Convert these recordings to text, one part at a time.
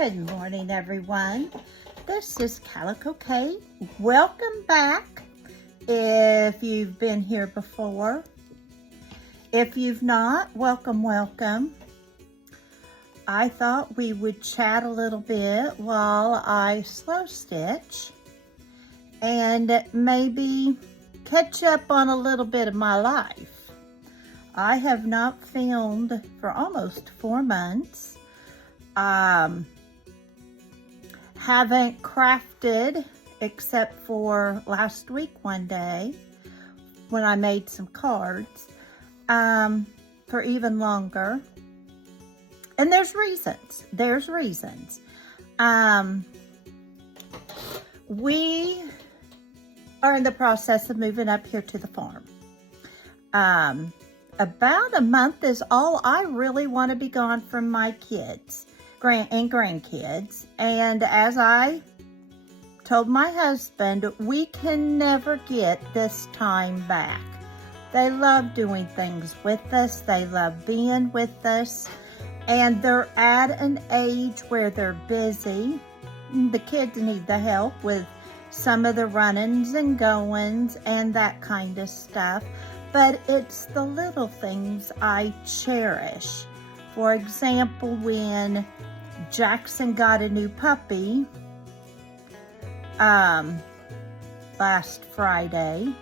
Good morning, everyone. This is Calico Kate. Welcome back if you've been here before. If you've not, welcome, welcome. I thought we would chat a little bit while I slow stitch and maybe catch up on a little bit of my life. I have not filmed for almost 4 months. Haven't crafted except for last week one day when I made some cards for even longer. And there's reasons. We are in the process of moving up here to the farm. About a month is all I really want to be gone from my kids and grandkids. And as I told my husband, we can never get this time back. They love doing things with us. They love being with us. And they're at an age where they're busy. The kids need the help with some of the run-ins and goings and that kind of stuff. But it's the little things I cherish. For example, when Jackson got a new puppy last Friday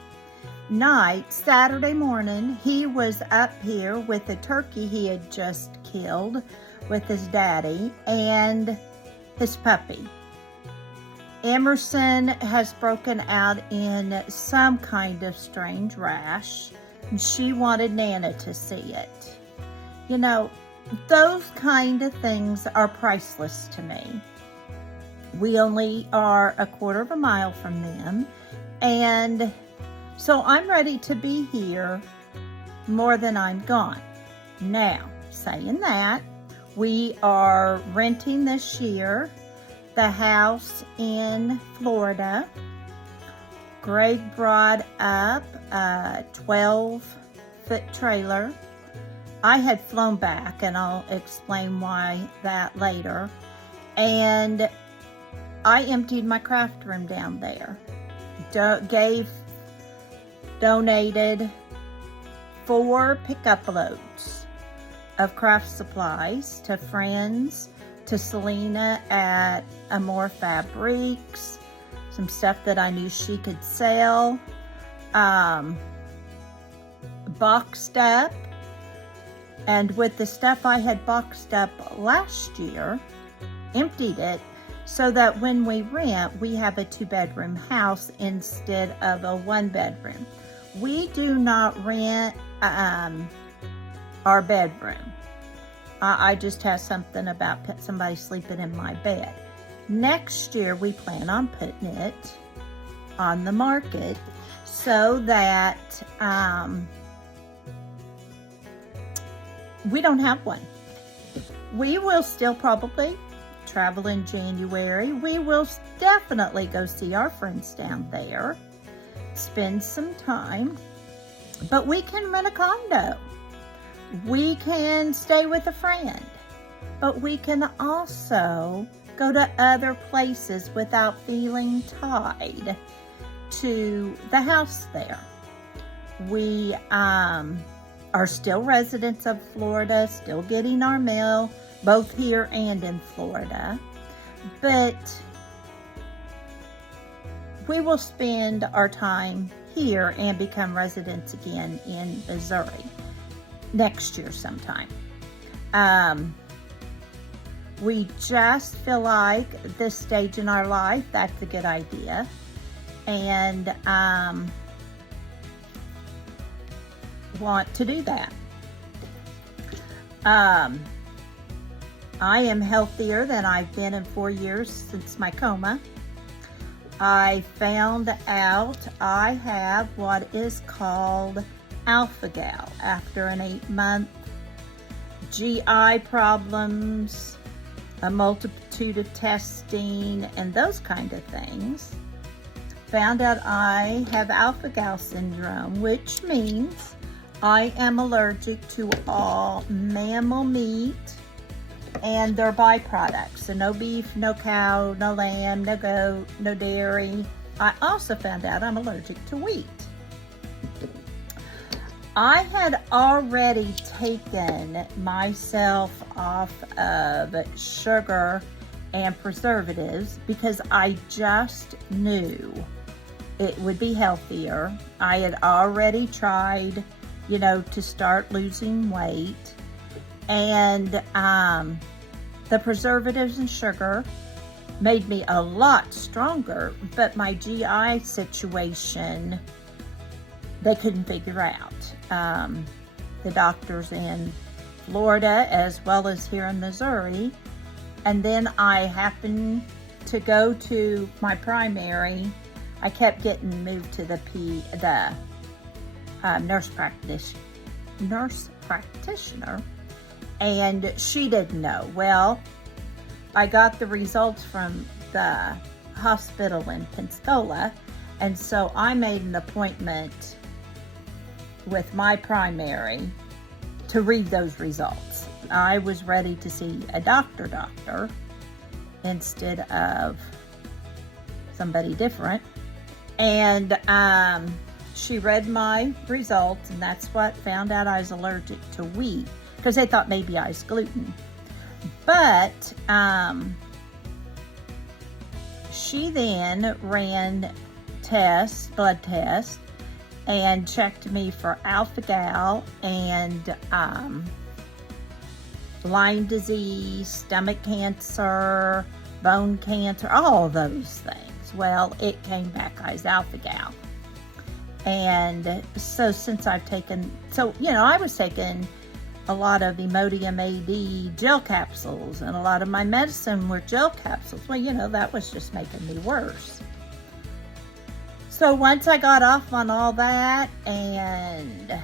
night, Saturday morning, he was up here with a turkey he had just killed with his daddy and his puppy. Emerson has broken out in some kind of strange rash, and she wanted Nana to see it. You know, those kind of things are priceless to me. We only are a quarter of a mile from them, and so I'm ready to be here more than I'm gone. Now, saying that, we are renting this year the house in Florida. Greg brought up a 12-foot trailer. I had flown back, and I'll explain why that later. And I emptied my craft room down there. Donated 4 pickup loads of craft supplies to friends, to Selena at Amore Fabrics, some stuff that I knew she could sell, boxed up. And with the stuff I had boxed up last year, emptied it so that when we rent, we have a 2-bedroom house instead of a 1-bedroom. We do not rent our bedroom. I just have something about somebody sleeping in my bed. Next year, we plan on putting it on the market so that we don't have one. We will still probably travel in January. We will definitely go see our friends down there, spend some time, but we can rent a condo. We can stay with a friend, but we can also go to other places without feeling tied to the house there. We are still residents of Florida, still getting our mail, both here and in Florida, but we will spend our time here and become residents again in Missouri next year sometime. We just feel like this stage in our life, that's a good idea. And want to do that. I am healthier than I've been in 4 years since my coma. I found out I have what is called alpha-gal after an 8-month GI problems, a multitude of testing, and those kind of things. Found out I have alpha-gal syndrome, which means I am allergic to all mammal meat and their byproducts. So no beef, no cow, no lamb, no goat, no dairy. I also found out I'm allergic to wheat. I had already taken myself off of sugar and preservatives because I just knew it would be healthier. I had already tried, to start losing weight. And the preservatives and sugar made me a lot stronger, but my GI situation, they couldn't figure out. The doctors in Florida as well as here in Missouri. And then I happened to go to my primary. I kept getting moved to the nurse practitioner, and she didn't know. Well, I got the results from the hospital in Pensacola, and so I made an appointment with my primary to read those results. I was ready to see a doctor instead of somebody different. And she read my results, and that's what found out I was allergic to wheat, because they thought maybe I was gluten. But she then ran blood tests, and checked me for alpha-gal and Lyme disease, stomach cancer, bone cancer, all those things. Well, it came back I was alpha-gal. And so since I was taking a lot of Imodium AD gel capsules, and a lot of my medicine were gel capsules. Well, that was just making me worse. So once I got off on all that and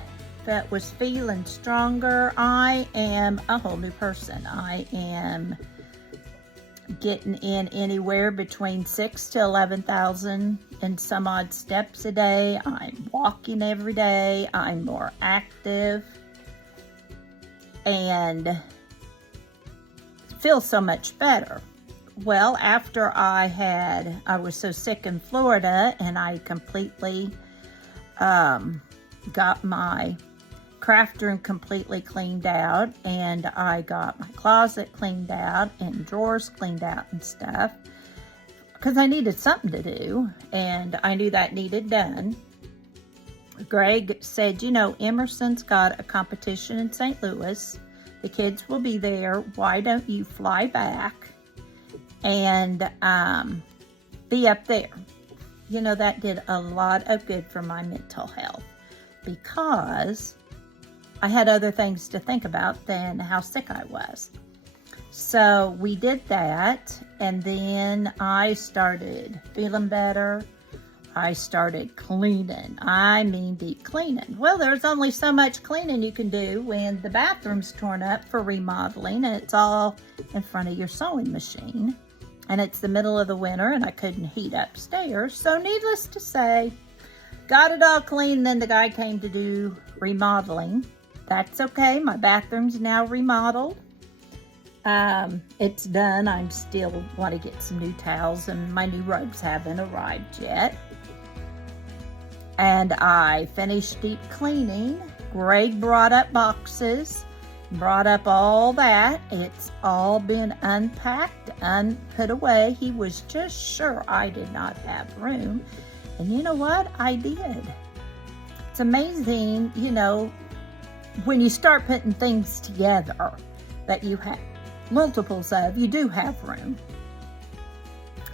that was feeling stronger, I am a whole new person. I am getting in anywhere between 6,000 to 11,000 and some odd steps a day. I'm walking every day. I'm more active and feel so much better. Well, after I was so sick in Florida, and I completely got my craft room completely cleaned out, and I got my closet cleaned out and drawers cleaned out and stuff, because I needed something to do, and I knew that needed done. Greg said, Emerson's got a competition in St. Louis. The kids will be there. Why don't you fly back and be up there? That did a lot of good for my mental health, because I had other things to think about than how sick I was. So we did that, and then I started feeling better. I started cleaning. I mean deep cleaning. Well, there's only so much cleaning you can do when the bathroom's torn up for remodeling, and it's all in front of your sewing machine. And it's the middle of the winter, and I couldn't heat upstairs. So needless to say, got it all clean. Then the guy came to do remodeling. That's okay. My bathroom's now remodeled. It's done. I still want to get some new towels, and my new rugs haven't arrived yet. And I finished deep cleaning. Greg brought up boxes, brought up all that. It's all been unpacked, put away. He was just sure I did not have room. And you know what? I did. It's amazing, when you start putting things together that you have multiples of, you do have room.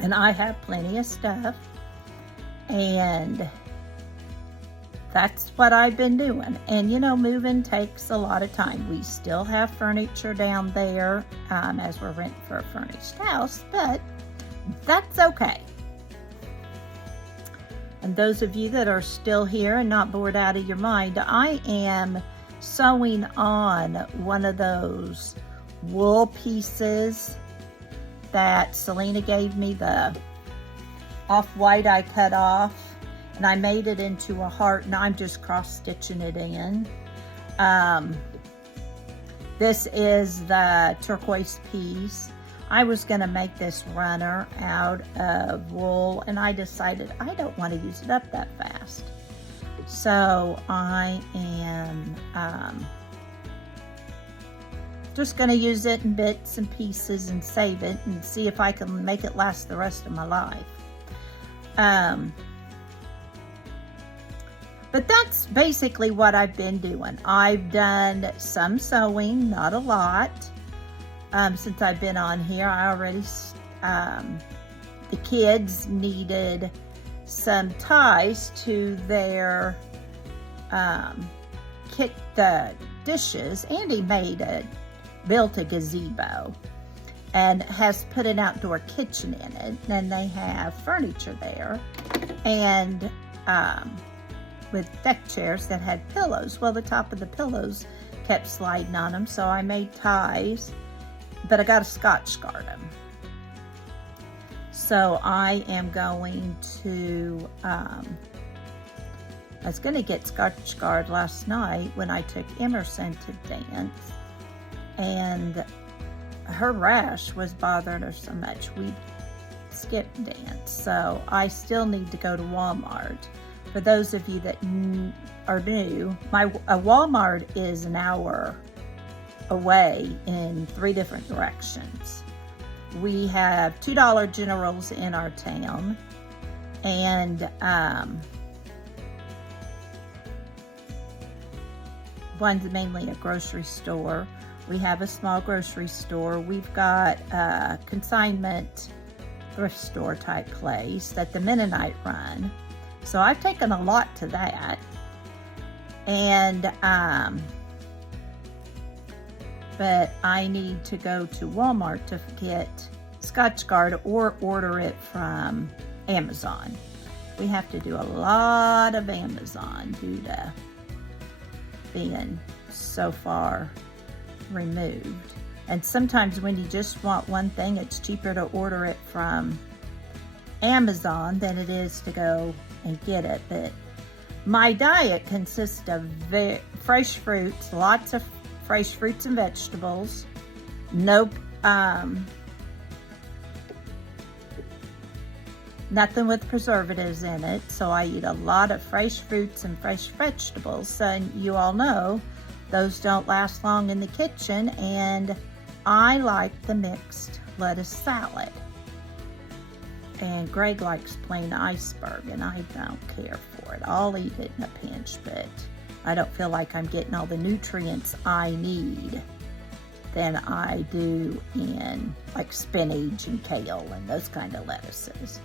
And I have plenty of stuff. And that's what I've been doing. And moving takes a lot of time. We still have furniture down there as we're renting for a furnished house, but that's okay. And those of you that are still here and not bored out of your mind, I am sewing on one of those wool pieces that Selena gave me, the off-white I cut off. And I made it into a heart, and I'm just cross-stitching it in. This is the turquoise peas. I was gonna make this runner out of wool, and I decided I don't want to use it up that fast. So I am just gonna use it in bits and pieces and save it and see if I can make it last the rest of my life. But that's basically what I've been doing. I've done some sewing, not a lot. Since I've been on here, I already, the kids needed some ties to their, the dishes. Andy built a gazebo and has put an outdoor kitchen in it. And they have furniture there. And, with deck chairs that had pillows. Well, the top of the pillows kept sliding on them, so I made ties, but I got to Scotch guard them. So I am going to, I was going to get Scotch guard last night when I took Emerson to dance, and her rash was bothering her so much we skipped dance. So I still need to go to Walmart. For those of you that are new, a Walmart is an hour away in 3 different directions. We have $2 Generals in our town, and one's mainly a grocery store. We have a small grocery store. We've got a consignment thrift store type place that the Mennonite run. So I've taken a lot to that, and but I need to go to Walmart to get Scotch guard or order it from Amazon. We have to do a lot of Amazon due to being so far removed. And sometimes when you just want one thing, it's cheaper to order it from Amazon than it is to go and get it. But my diet consists of fresh fruits, lots of fresh fruits and vegetables, nothing with preservatives in it. So I eat a lot of fresh fruits and fresh vegetables, and you all know those don't last long in the kitchen. And I like the mixed lettuce salad. And Greg likes plain iceberg, and I don't care for it. I'll eat it in a pinch, but I don't feel like I'm getting all the nutrients I need than I do in like spinach and kale and those kind of lettuces.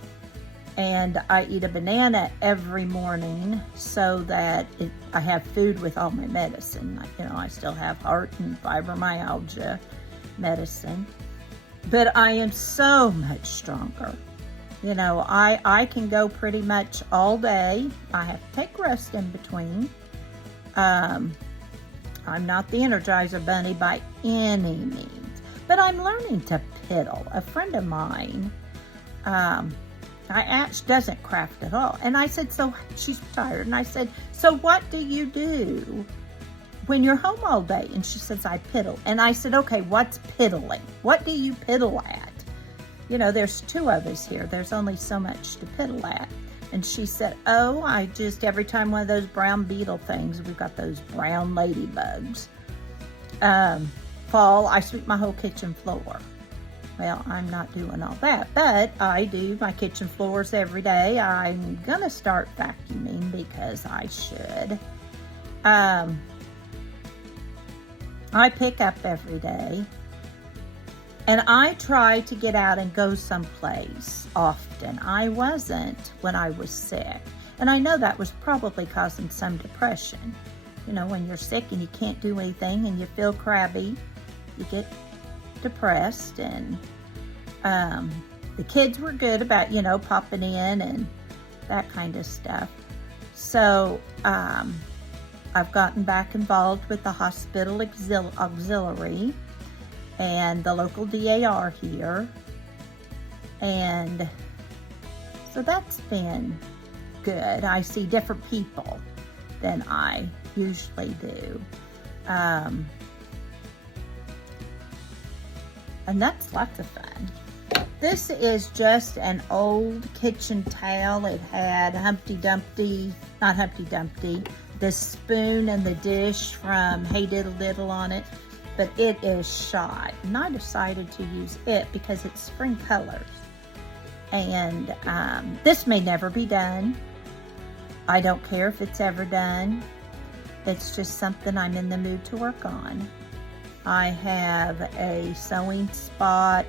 And I eat a banana every morning so that I have food with all my medicine. You know, I still have heart and fibromyalgia medicine, but I am so much stronger. You know, I can go pretty much all day. I have to take rest in between. I'm not the Energizer Bunny by any means, but I'm learning to piddle. A friend of mine, doesn't craft at all. And I said, so she's retired. And I said, so what do you do when you're home all day? And she says, I piddle. And I said, okay, what's piddling? What do you piddle at? You know, there's 2 of us here. There's only so much to piddle at. And she said, oh, I just, every time one of those brown beetle things, we've got those brown ladybugs, fall, I sweep my whole kitchen floor. Well, I'm not doing all that, but I do my kitchen floors every day. I'm gonna start vacuuming because I should. I pick up every day. And I try to get out and go someplace often. I wasn't when I was sick. And I know that was probably causing some depression. You know, when you're sick and you can't do anything and you feel crabby, you get depressed. And the kids were good about, you know, popping in and that kind of stuff. So I've gotten back involved with the hospital auxiliary and the local DAR here, and so that's been good. I see different people than I usually do. And that's lots of fun. This is just an old kitchen towel. It had Humpty Dumpty, not Humpty Dumpty, the spoon and the dish from Hey Diddle Diddle on it, but it is shot. And I decided to use it because it's spring colors. And this may never be done. I don't care if it's ever done. It's just something I'm in the mood to work on. I have a sewing spot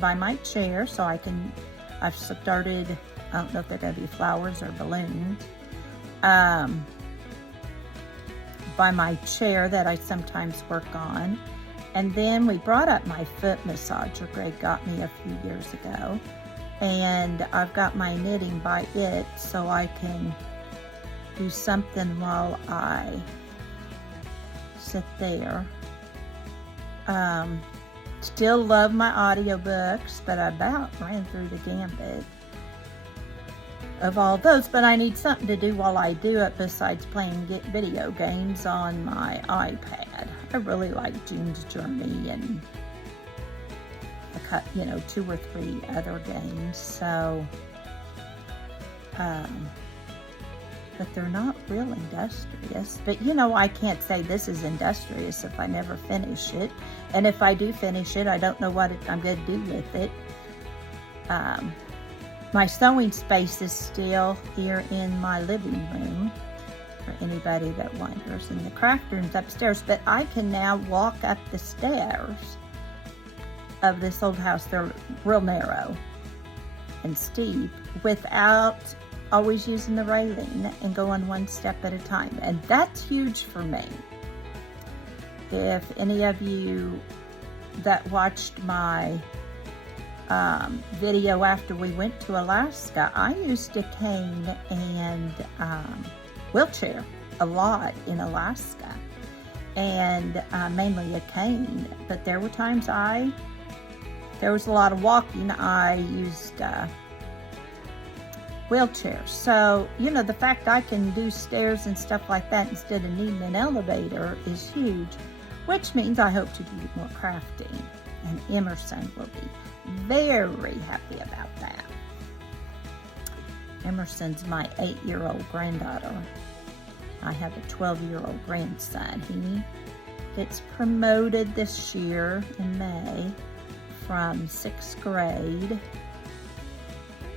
by my chair, so I've started, I don't know if they're gonna be flowers or balloons, by my chair that I sometimes work on. And then we brought up my foot massager Greg got me a few years ago. And I've got my knitting by it, so I can do something while I sit there. Still love my audiobooks, but I about ran through the gambit of all those, but I need something to do while I do it besides playing video games on my iPad. I really like June's Journey and you know, 2 or 3 other games, so but they're not real industrious. But you know, I can't say this is industrious if I never finish it. And if I do finish it, I don't know what I'm going to do with it. My sewing space is still here in my living room, for anybody that wonders. And the craft room's upstairs, but I can now walk up the stairs of this old house. They're real narrow and steep without always using the railing and going one step at a time. And that's huge for me. If any of you that watched my video after we went to Alaska, I used a cane and wheelchair a lot in Alaska, and mainly a cane. But there were times there was a lot of walking. I used wheelchair. So, you know, the fact I can do stairs and stuff like that instead of needing an elevator is huge, which means I hope to do more crafting. And Emerson will be very happy about that. Emerson's my 8-year-old granddaughter. I have a 12-year-old grandson. He gets promoted this year in May from 6th grade.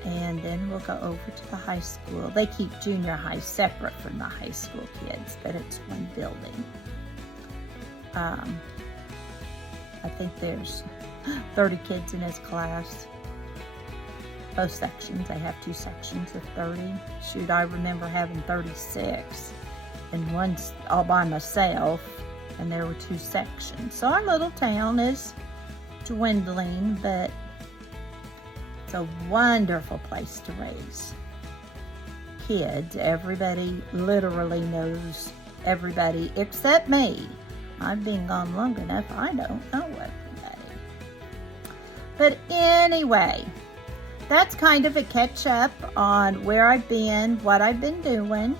And then we'll go over to the high school. They keep junior high separate from the high school kids, but it's one building. I think there's 30 kids in his class. Both sections, they have 2 sections of 30. Shoot, I remember having 36, and one's all by myself, and there were 2 sections. So our little town is dwindling, but it's a wonderful place to raise kids. Everybody literally knows everybody except me. I've been gone long enough, I don't know everybody. But anyway, that's kind of a catch up on where I've been, what I've been doing.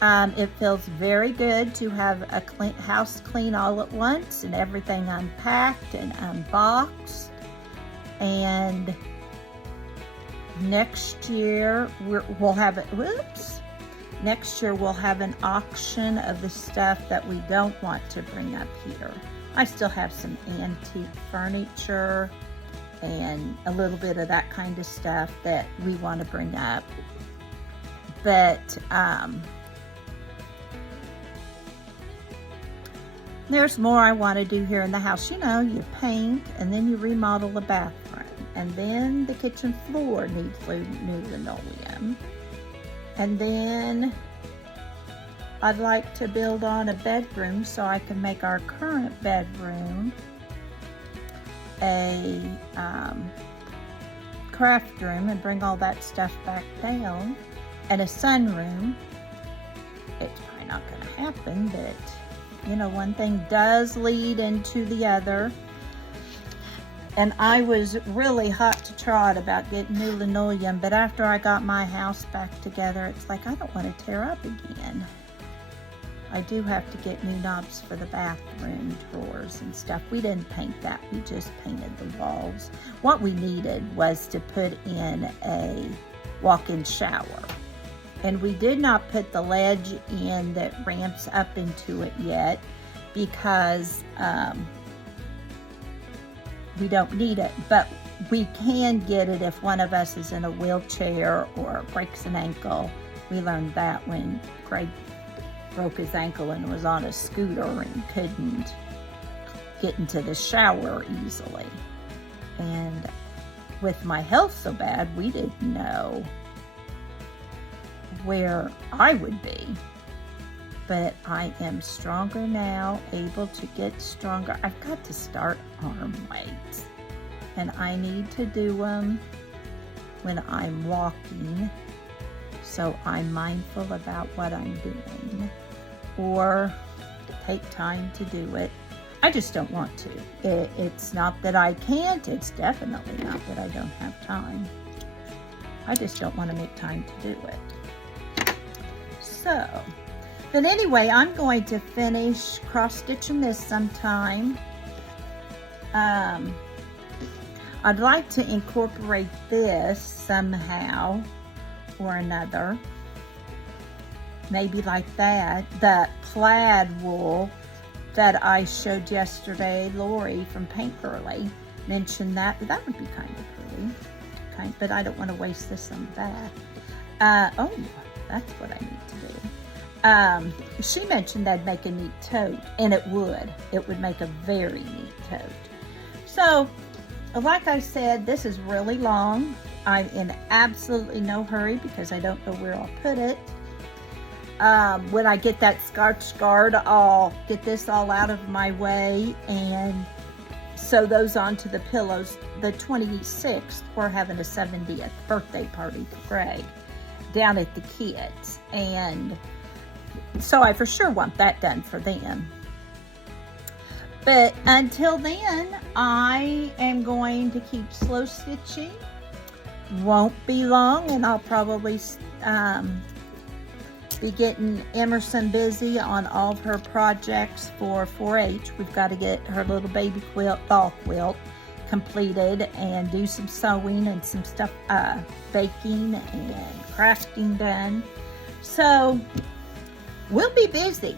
It feels very good to have a house clean all at once and everything unpacked and unboxed. And next year we'll have it. Next year we'll have an auction of the stuff that we don't want to bring up here. I still have some antique furniture and a little bit of that kind of stuff that we want to bring up. But there's more I want to do here in the house. You know, you paint and then you remodel the bathroom, and then the kitchen floor needs new linoleum. And then I'd like to build on a bedroom so I can make our current bedroom a craft room and bring all that stuff back down, and a sunroom. It's probably not going to happen, but you know, one thing does lead into the other. And I was really hot to trot about getting new linoleum, but after I got my house back together, it's like, I don't want to tear up again. I do have to get new knobs for the bathroom drawers and stuff. We didn't paint that, we just painted the walls. What we needed was to put in a walk-in shower. And we did not put the ledge in that ramps up into it yet because we don't need it, but we can get it if one of us is in a wheelchair or breaks an ankle. We learned that when Craig broke his ankle and was on a scooter and couldn't get into the shower easily. And with my health so bad, we didn't know where I would be. But I am stronger now, able to get stronger. I've got to start arm weights. And I need to do them when I'm walking, so I'm mindful about what I'm doing, or take time to do it. I just don't want to. It's not that I can't, it's definitely not that I don't have time. I just don't want to make time to do it. So, but anyway, I'm going to finish cross-stitching this sometime. I'd like to incorporate this somehow or another. Maybe like that. The plaid wool that I showed yesterday, Lori from Paint Girly mentioned that. That would be kind of pretty. But I don't want to waste this on the back. Oh, that's what I need to do. She mentioned that'd make a neat tote, and it would. It would make a very neat tote. So, like I said, this is really long. I'm in absolutely no hurry because I don't know where I'll put it. When I get that Scotch Guard, I'll get this all out of my way and sew those onto the pillows. The 26th, we're having a 70th birthday party for Greg down at the kids. And so I for sure want that done for them. But until then, I am going to keep slow stitching. Won't be long, and I'll probably be getting Emerson busy on all of her projects for 4-H. We've got to get her little baby quilt, doll quilt, completed and do some sewing and some stuff, baking and crafting done. So we'll be busy.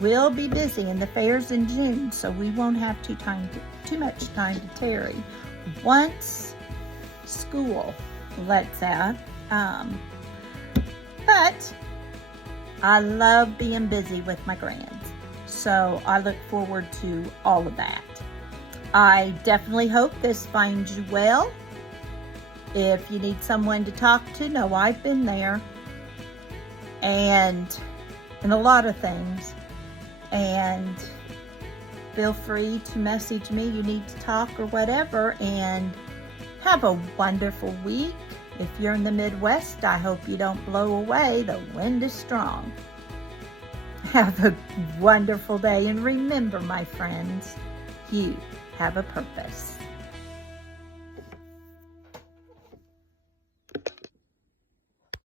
We'll be busy, and the fair's in June, so we won't have too much time to tarry once school lets out. But I love being busy with my grands, so I look forward to all of that. I definitely hope this finds you well. If you need someone to talk to, know I've been there, and in a lot of things. And feel free to message me. You need to talk or whatever. And have a wonderful week. If you're in the Midwest, I hope you don't blow away. The wind is strong. Have a wonderful day. And remember, my friends, you have a purpose.